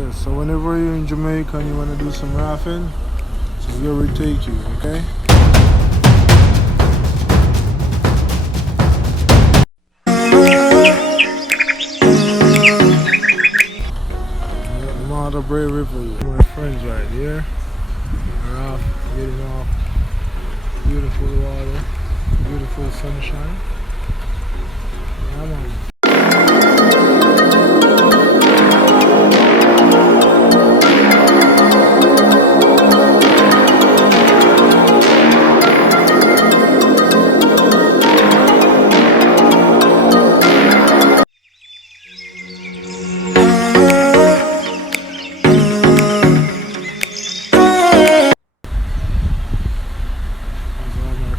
Yes, so whenever you're in Jamaica and you want to do some rafting, so here we take you, okay? The Brae River, my friends right here. We're off, getting off. Beautiful water, beautiful sunshine. Yeah, man.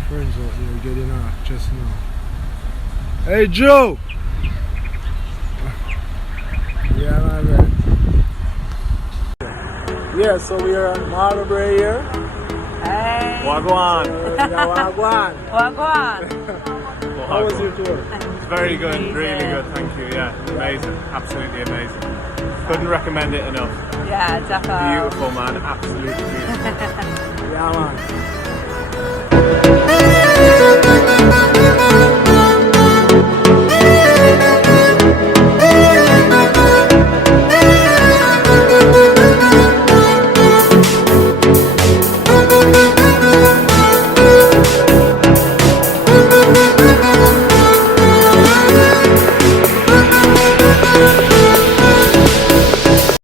Friends out here getting off just now. Hey Joe! Yeah, my man. Yeah, so we are on Brae here. Hey! Wagwan! Wagwan! Wagwan! How was your tour? It's very good, really good, thank you. Yeah, amazing, absolutely amazing. Couldn't recommend it enough. Yeah, definitely. Beautiful, man, absolutely beautiful. Yeah, man.